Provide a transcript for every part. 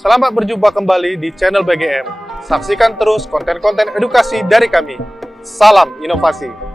Selamat berjumpa kembali di channel BGM. Saksikan terus konten-konten edukasi dari kami. Salam inovasi.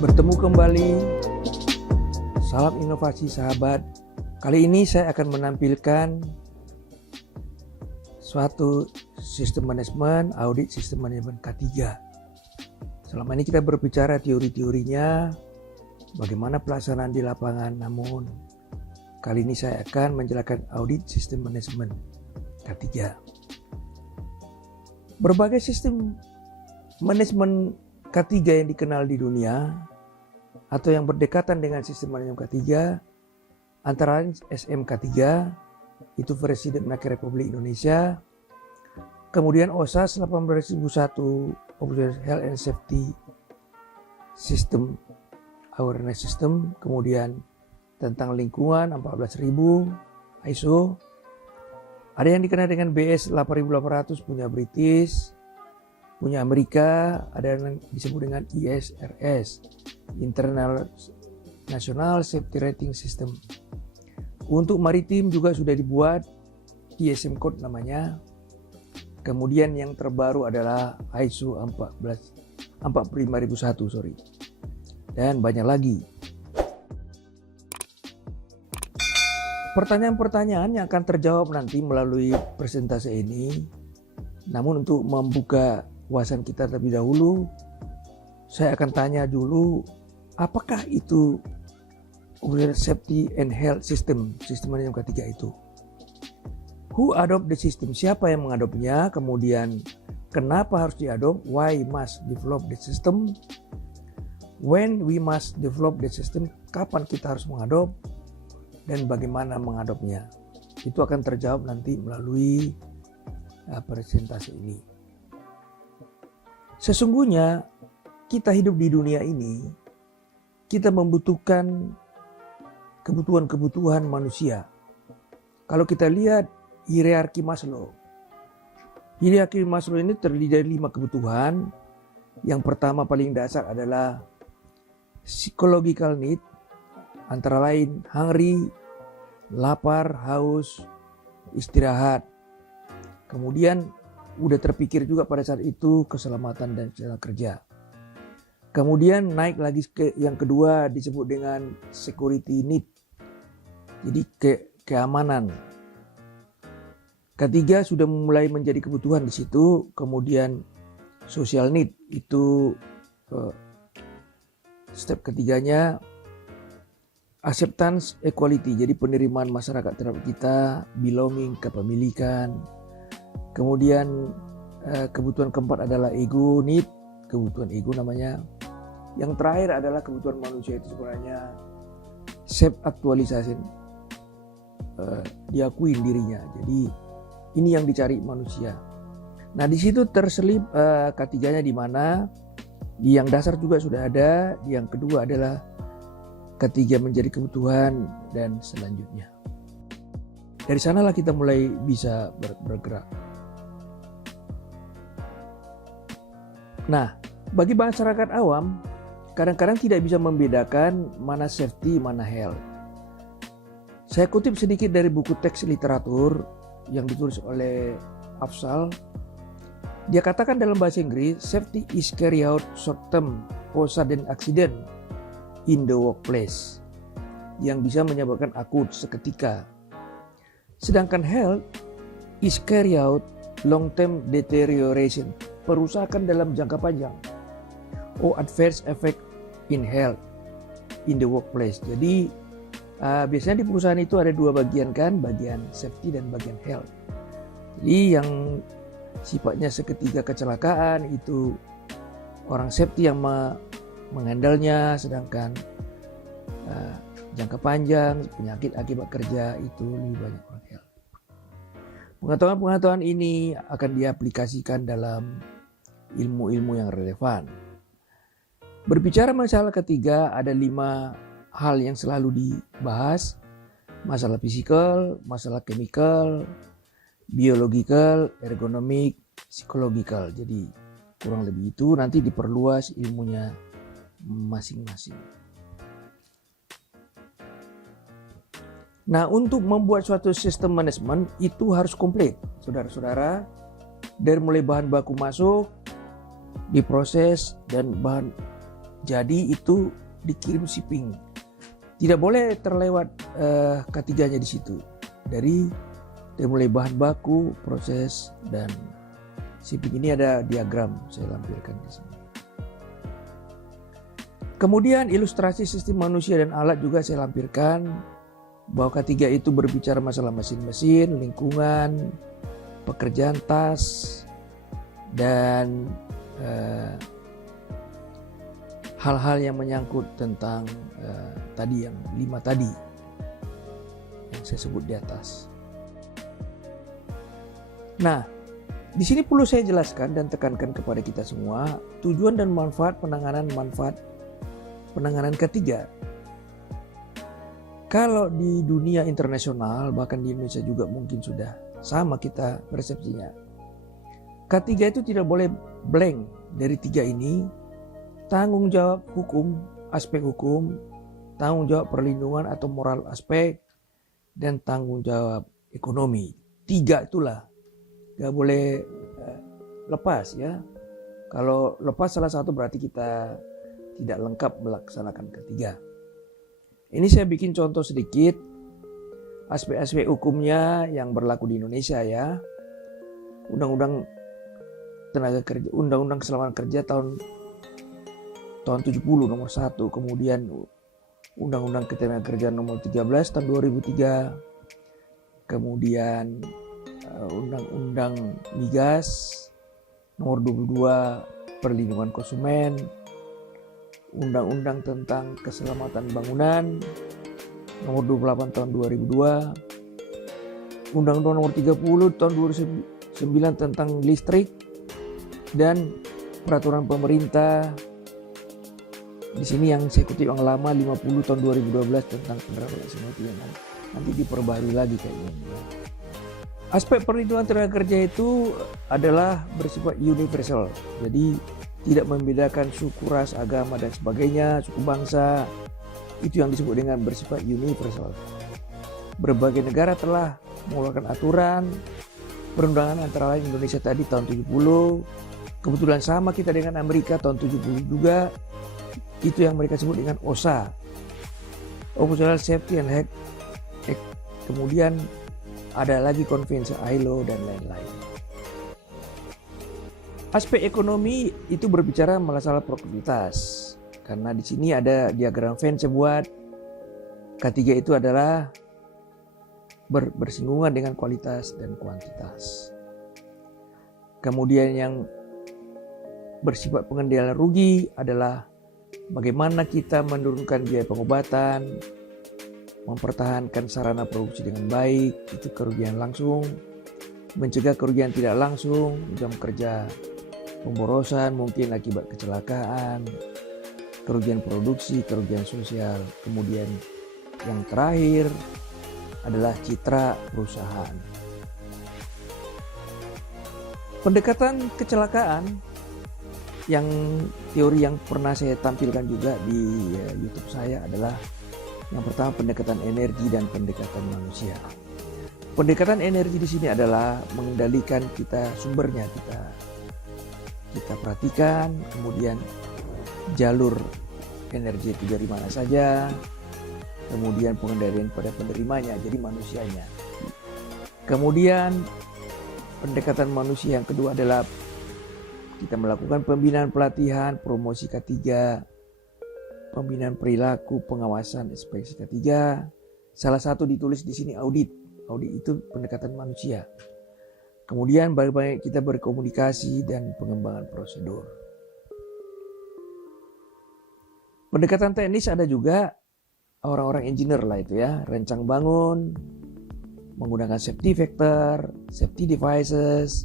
Bertemu kembali, salam inovasi sahabat. Kali ini saya akan menampilkan suatu sistem manajemen, audit sistem manajemen K3. Selama ini kita berbicara teori-teorinya, bagaimana pelaksanaan di lapangan, namun kali ini saya akan menjelaskan audit sistem manajemen K3. Berbagai sistem manajemen K3 yang dikenal di dunia atau yang berdekatan dengan sistem manajemen K3 antara lain SMK3 itu versi Diknaker Republik Indonesia, kemudian OSAS 18001 Occupational Health and Safety System Awareness System, kemudian tentang lingkungan 14000 ISO, ada yang dikenal dengan BS 8800 punya British, punya Amerika, ada yang disebut dengan ISRS, Internal National Safety Rating System. Untuk maritim juga sudah dibuat ISM code namanya. Kemudian yang terbaru adalah ISO 45001, sorry. Dan banyak lagi. Pertanyaan-pertanyaan yang akan terjawab nanti melalui presentasi ini. Namun untuk membuka wawasan kita terlebih dahulu, saya akan tanya dulu, apakah itu Safety and Health System, sistem manajemen K3 itu? Who adopt the system? Siapa yang mengadopnya? Kemudian kenapa harus diadopt? Why must develop the system? When we must develop the system? Kapan kita harus mengadop? Dan bagaimana mengadopnya? Itu akan terjawab nanti melalui presentasi ini. Sesungguhnya kita hidup di dunia ini, kita membutuhkan kebutuhan-kebutuhan manusia. Kalau kita lihat hierarki Maslow. Hierarki Maslow ini terdiri dari 5 kebutuhan. Yang pertama paling dasar adalah psychological need, antara lain hungry, lapar, haus, istirahat. Kemudian udah terpikir juga pada saat itu keselamatan dan keselamatan kerja. Kemudian naik lagi ke yang kedua disebut dengan security need. Jadi keamanan. Ketiga sudah mulai menjadi kebutuhan di situ. Kemudian social need itu step ketiganya acceptance equality. Jadi penerimaan masyarakat terhadap kita, belonging, kepemilikan. Kemudian kebutuhan keempat adalah ego need, kebutuhan ego namanya. Yang terakhir adalah kebutuhan manusia itu sebenarnya self actualization, diakuin dirinya. Jadi ini yang dicari manusia. Nah di situ terselip ketiganya di mana? Di yang dasar juga sudah ada. Di yang kedua adalah ketiga menjadi kebutuhan dan selanjutnya. Dari sanalah kita mulai bisa bergerak. Nah, bagi masyarakat awam, kadang-kadang tidak bisa membedakan mana safety, mana health. Saya kutip sedikit dari buku teks literatur yang ditulis oleh Afzal. Dia katakan dalam bahasa Inggris, safety is carry out short-term or sudden accident in the workplace yang bisa menyebabkan akut seketika. Sedangkan health is carry out long-term deterioration, perusakan dalam jangka panjang, or adverse effect in health in the workplace. Jadi biasanya di perusahaan itu ada dua bagian kan, bagian safety dan bagian health. Jadi yang sifatnya seketika kecelakaan itu orang safety yang menghandlenya, sedangkan jangka panjang, penyakit akibat kerja itu lebih banyak pakai. Pengetahuan-pengetahuan ini akan diaplikasikan dalam ilmu-ilmu yang relevan. Berbicara masalah ketiga, ada 5 hal yang selalu dibahas. Masalah fisikal, masalah chemical, biological, ergonomik, psikologikal. Jadi kurang lebih itu nanti diperluas ilmunya masing-masing. Nah, untuk membuat suatu sistem manajemen itu harus komplit, saudara-saudara. Dari mulai bahan baku masuk, diproses, dan bahan jadi itu dikirim shipping. Tidak boleh terlewat ketiganya di situ. Dari mulai bahan baku, proses, dan shipping. Ini ada diagram saya lampirkan di sini. Kemudian ilustrasi sistem manusia dan alat juga saya lampirkan. Bahwa ketiga itu berbicara masalah mesin-mesin, lingkungan, pekerjaan tas, dan hal-hal yang menyangkut tentang tadi yang 5 tadi yang saya sebut di atas. Nah, di sini perlu saya jelaskan dan tekankan kepada kita semua tujuan dan manfaat penanganan ketiga. Kalau di dunia internasional, bahkan di Indonesia juga mungkin sudah sama kita persepsinya. Ketiga itu tidak boleh blank dari 3 ini. Tanggung jawab hukum, aspek hukum, tanggung jawab perlindungan atau moral aspek, dan tanggung jawab ekonomi. 3 itulah, gak boleh lepas ya. Kalau lepas salah satu berarti kita tidak lengkap melaksanakan ketiga. Ini saya bikin contoh sedikit aspek-aspek hukumnya yang berlaku di Indonesia ya. Undang-Undang Tenaga Kerja, Undang-Undang Keselamatan Kerja tahun 70 nomor 1, kemudian Undang-Undang Ketenagakerjaan nomor 13 tahun 2003, kemudian Undang-Undang Migas nomor 22 perlindungan konsumen, Undang-Undang tentang Keselamatan Bangunan nomor 28 tahun 2002, Undang-Undang nomor 30 tahun 2009 tentang listrik, dan peraturan pemerintah di sini yang saya kutip yang lama 50 tahun 2012 tentang penerapan SMT yang nanti diperbarui lagi kayaknya. Aspek perlindungan tenaga kerja itu adalah bersifat universal, jadi tidak membedakan suku, ras, agama, dan sebagainya, suku bangsa. Itu yang disebut dengan bersifat universal. Berbagai negara telah mengeluarkan aturan perundangan, antara lain Indonesia tadi tahun 70. Kebetulan sama kita dengan Amerika tahun 70 juga. Itu yang mereka sebut dengan OSHA, Occupational Safety and Health Act. Kemudian ada lagi konvensi ILO dan lain-lain. Aspek ekonomi itu berbicara masalah produktivitas. Karena di sini ada diagram Venn saya buat. Ketiga itu adalah bersinggungan dengan kualitas dan kuantitas. Kemudian yang bersifat pengendalian rugi adalah bagaimana kita menurunkan biaya pengobatan, mempertahankan sarana produksi dengan baik, itu kerugian langsung, mencegah kerugian tidak langsung, jam kerja pemborosan mungkin akibat kecelakaan, kerugian produksi, kerugian sosial. Kemudian yang terakhir adalah citra perusahaan. Pendekatan kecelakaan yang teori yang pernah saya tampilkan juga di YouTube saya adalah yang pertama pendekatan energi dan pendekatan manusia. Pendekatan energi di sini adalah mengendalikan kita sumbernya, kita perhatikan, kemudian jalur energi itu dari mana saja, kemudian pengendalian pada penerimanya, jadi manusianya. Kemudian pendekatan manusia yang kedua adalah kita melakukan pembinaan pelatihan, promosi K3, pembinaan perilaku, pengawasan, inspeksi K3. Salah satu ditulis di sini audit. Audit itu pendekatan manusia. Kemudian bagaimana kita berkomunikasi dan pengembangan prosedur. Pendekatan teknis ada juga orang-orang engineer lah itu ya, rancang bangun, menggunakan safety factor, safety devices,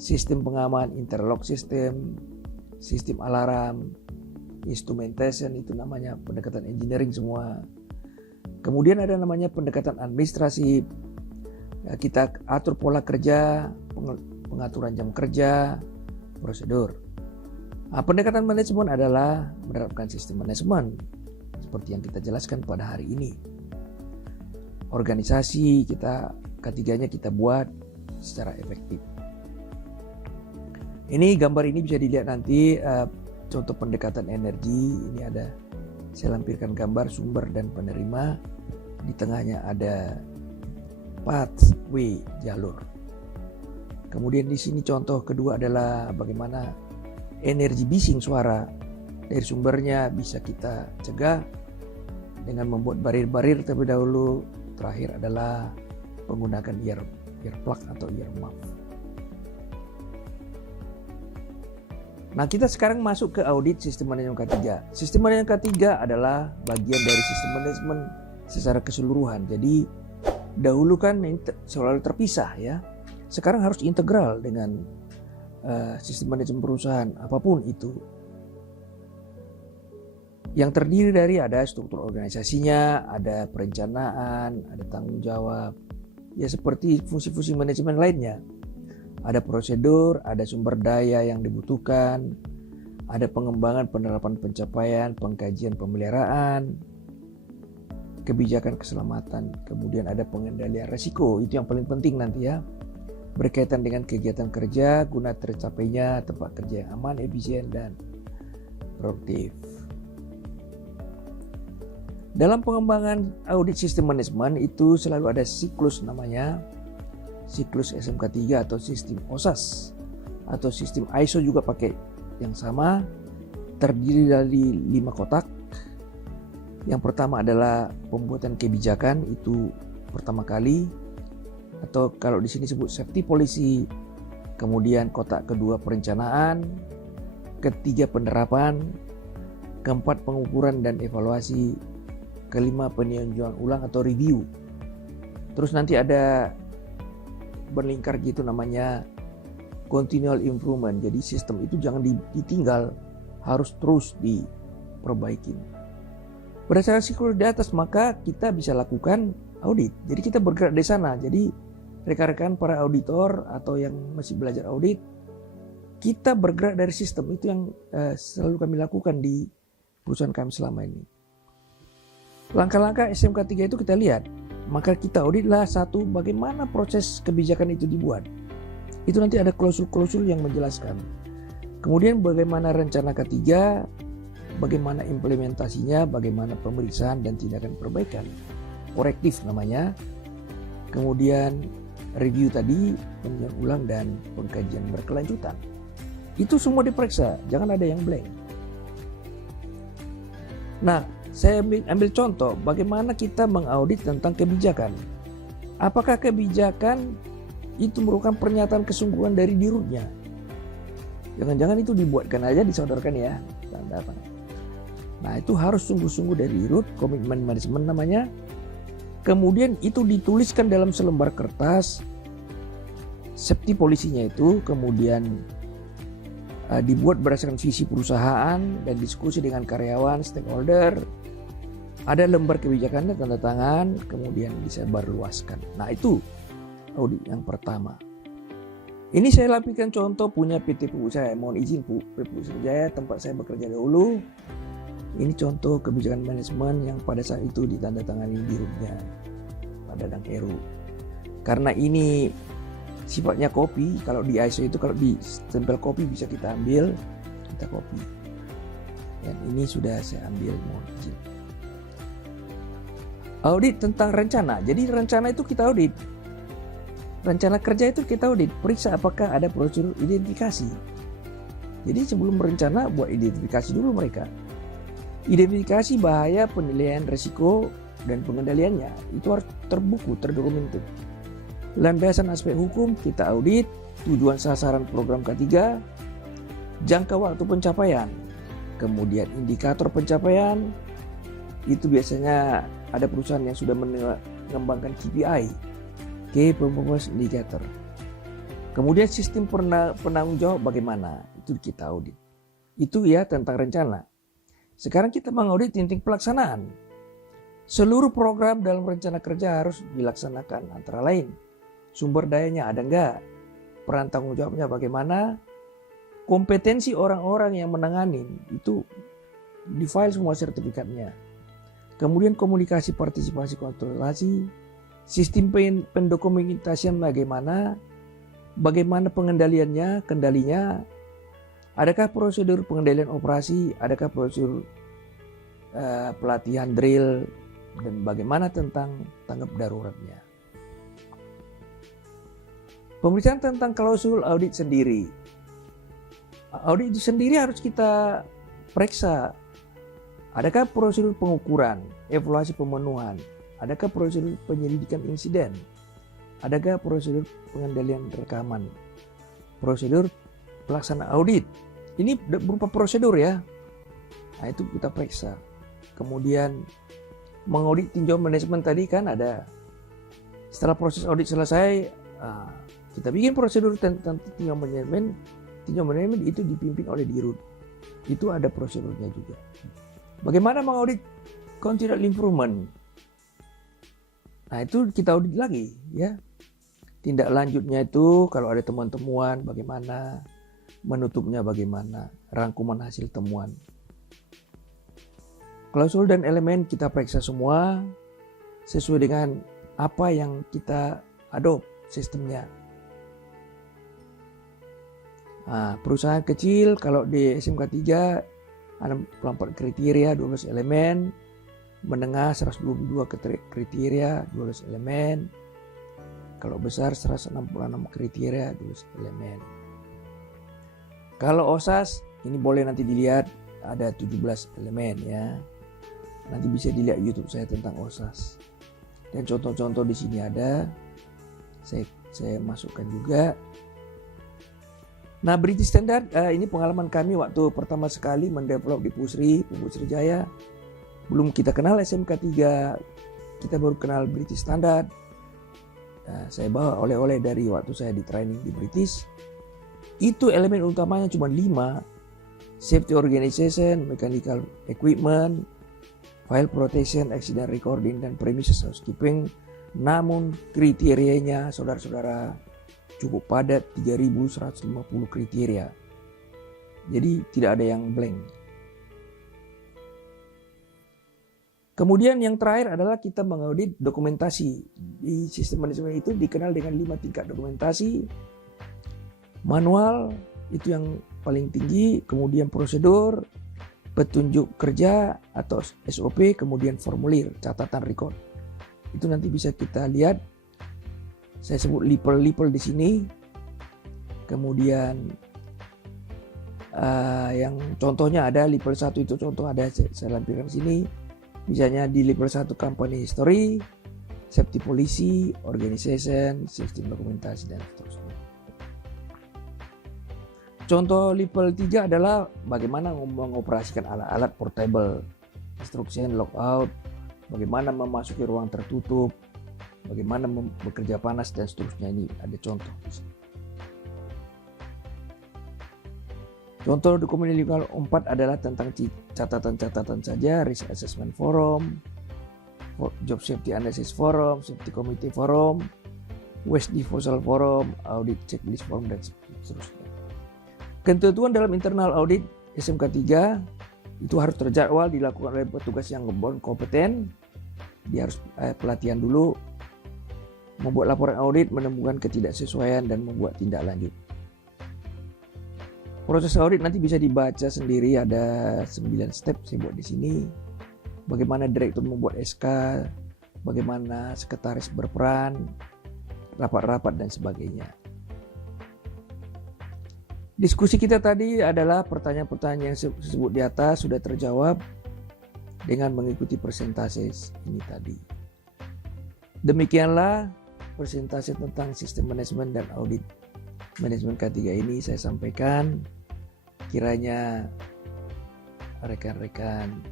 sistem pengaman, interlock system, sistem alarm, instrumentation, itu namanya pendekatan engineering semua. Kemudian ada namanya pendekatan administrasi, kita atur pola kerja, pengaturan jam kerja, prosedur. Nah, pendekatan manajemen adalah menerapkan sistem manajemen seperti yang kita jelaskan pada hari ini. Organisasi kita ketiganya kita buat secara efektif. Ini gambar ini bisa dilihat nanti contoh pendekatan energi. Ini ada, saya lampirkan gambar sumber dan penerima. Di tengahnya ada pathway, jalur. Kemudian di sini contoh kedua adalah bagaimana energi bising suara dari sumbernya bisa kita cegah dengan membuat barir-barir terlebih dahulu. Terakhir adalah menggunakan earplug atau earmuff. Nah, kita sekarang masuk ke audit sistem manajemen K3. Sistem manajemen K3 adalah bagian dari sistem manajemen secara keseluruhan. Jadi dahulu kan selalu terpisah ya. Sekarang harus integral dengan sistem manajemen perusahaan apapun itu. Yang terdiri dari ada struktur organisasinya, ada perencanaan, ada tanggung jawab. Ya seperti fungsi-fungsi manajemen lainnya. Ada prosedur, ada sumber daya yang dibutuhkan, ada pengembangan, penerapan pencapaian, pengkajian pemeliharaan, kebijakan keselamatan, kemudian ada pengendalian risiko. Itu yang paling penting nanti ya. Berkaitan dengan kegiatan kerja guna tercapainya tempat kerja yang aman, efisien, dan produktif. Dalam pengembangan audit sistem manajemen itu selalu ada siklus namanya siklus SMK3 atau sistem OSAS atau sistem ISO juga pakai yang sama, terdiri dari 5 kotak. Yang pertama adalah pembuatan kebijakan, itu pertama kali, atau kalau di sini sebut safety policy. Kemudian kotak kedua perencanaan, ketiga penerapan, keempat pengukuran dan evaluasi, kelima peninjauan ulang atau review. Terus nanti ada berlingkar gitu namanya continual improvement. Jadi sistem itu jangan ditinggal, harus terus diperbaiki. Berdasarkan siklus di atas maka kita bisa lakukan audit. Jadi kita bergerak di sana. Jadi rekan-rekan para auditor atau yang masih belajar audit, kita bergerak dari sistem. Itu yang selalu kami lakukan di perusahaan kami selama ini. Langkah-langkah SMK3 itu kita lihat. Maka kita auditlah satu, bagaimana proses kebijakan itu dibuat. Itu nanti ada klausul-klausul yang menjelaskan. Kemudian bagaimana rencana K3, bagaimana implementasinya, bagaimana pemeriksaan dan tindakan perbaikan. Korektif namanya. Kemudian review tadi, peninjauan ulang dan pengkajian berkelanjutan. Itu semua diperiksa, jangan ada yang blank. Nah, saya ambil contoh bagaimana kita mengaudit tentang kebijakan. Apakah kebijakan itu merupakan pernyataan kesungguhan dari dirutnya? Jangan-jangan itu dibuatkan aja, disodorkan ya. Nah, itu harus sungguh-sungguh dari dirut, komitmen manajemen namanya. Kemudian itu dituliskan dalam selembar kertas, safety polisinya itu, kemudian dibuat berdasarkan visi perusahaan dan diskusi dengan karyawan, stakeholder. Ada lembar kebijakannya, tanda tangan, kemudian disebarluaskan. Nah, itu audit yang pertama. Ini saya lampirkan contoh punya PT Pupuk saya. Mohon izin Pupuk Sriwijaya, tempat saya bekerja dahulu. Ini contoh kebijakan manajemen yang pada saat itu ditandatangani dirutnya, Pak Dadang Heru. Karena ini sifatnya kopi, kalau di ISO itu kalau di stempel kopi bisa kita ambil, kita copy. Dan ini sudah saya ambil, mohon izin. Audit tentang rencana. Jadi rencana itu kita audit. Rencana kerja itu kita audit. Periksa apakah ada prosedur identifikasi. Jadi sebelum berencana buat identifikasi dulu mereka. Identifikasi bahaya, penilaian risiko dan pengendaliannya itu harus terbuku, terdokumentir. Landasan aspek hukum kita audit. Tujuan sasaran program K3, jangka waktu pencapaian, kemudian indikator pencapaian, Itu biasanya ada perusahaan yang sudah mengembangkan KPI, Key Performance Indicator. Kemudian sistem penanggung jawab bagaimana? Itu kita audit. Itu ya tentang rencana. Sekarang kita mengaudit tingkat pelaksanaan. Seluruh program dalam rencana kerja harus dilaksanakan, antara lain sumber dayanya ada enggak, peran tanggung jawabnya bagaimana, kompetensi orang-orang yang menangani itu di file semua sertifikatnya. Kemudian komunikasi, partisipasi, konsultasi, sistem pendokumentasian bagaimana pengendaliannya, kendalinya, adakah prosedur pengendalian operasi, adakah prosedur pelatihan drill, dan bagaimana tentang tanggap daruratnya. Pemeriksaan tentang klausul audit sendiri. Audit itu sendiri harus kita periksa. Adakah prosedur pengukuran, evaluasi pemenuhan, adakah prosedur penyelidikan insiden, adakah prosedur pengendalian rekaman, prosedur pelaksanaan audit. Ini berupa prosedur ya. Nah itu kita periksa. Kemudian mengaudit tinjauan manajemen tadi kan ada. Setelah proses audit selesai, kita bikin prosedur tentang tinjauan manajemen. Tinjauan manajemen itu dipimpin oleh Dirut. Itu ada prosedurnya juga. Bagaimana mengaudit continual improvement? Nah itu kita audit lagi ya. Tindak lanjutnya itu kalau ada temuan-temuan bagaimana, menutupnya bagaimana, rangkuman hasil temuan. Klausul dan elemen kita periksa semua sesuai dengan apa yang kita adopt sistemnya. Nah, perusahaan kecil kalau di SMK 3 ada 44 kriteria, 12 elemen. Menengah 122 kriteria, 12 elemen. Kalau besar 166 kriteria, 12 elemen. Kalau OSAS ini boleh nanti dilihat ada 17 elemen ya. Nanti bisa dilihat YouTube saya tentang OSAS. Dan contoh-contoh di sini ada. Saya masukkan juga. Nah, British Standard ini pengalaman kami waktu pertama sekali mendevelop di Pusri Jaya. Belum kita kenal SMK 3, kita baru kenal British Standard. Nah, saya bawa oleh-oleh dari waktu saya di training di British. Itu elemen utamanya cuma 5. Safety Organization, Mechanical Equipment, File Protection, Accident Recording, dan Premises Housekeeping. Namun kriterianya saudara-saudara cukup padat, 3.150 kriteria. Jadi tidak ada yang blank. Kemudian yang terakhir adalah kita mengaudit dokumentasi. Di sistem manajemen itu dikenal dengan 5 tingkat dokumentasi. Manual itu yang paling tinggi, kemudian prosedur, petunjuk kerja atau SOP, kemudian formulir, catatan record. Itu nanti bisa kita lihat. Saya sebut lipel-lipel di sini. Kemudian yang contohnya ada lipel 1 itu contoh ada saya lampirkan di sini. Misalnya di lipel 1 company history, safety policy, organization, system dokumentasi dan seterusnya. Contoh lipel 3 adalah bagaimana mengoperasikan alat-alat portable, instruction, logout, bagaimana memasuki ruang tertutup, bagaimana bekerja panas dan seterusnya. Ini ada contoh. Contoh dokumen legal 4 adalah tentang catatan-catatan saja, risk assessment forum, job safety analysis forum, safety committee forum, waste disposal forum, audit checklist forum dan seterusnya. Ketentuan dalam internal audit SMK 3 itu harus terjadwal, dilakukan oleh petugas yang kompeten. Dia harus pelatihan dulu, membuat laporan audit, menemukan ketidaksesuaian dan membuat tindak lanjut. Proses audit nanti bisa dibaca sendiri, ada 9 step saya buat di sini. Bagaimana direktur membuat SK, bagaimana sekretaris berperan, rapat-rapat dan sebagainya. Diskusi kita tadi adalah pertanyaan-pertanyaan yang disebut di atas sudah terjawab dengan mengikuti persentase ini tadi. Demikianlah persentase tentang sistem manajemen dan audit manajemen K3 ini saya sampaikan. Kiranya rekan-rekan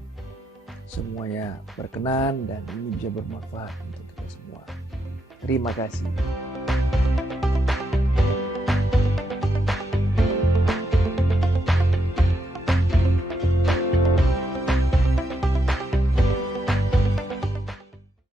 semuanya berkenan dan ini bisa bermanfaat untuk kita semua. Terima kasih.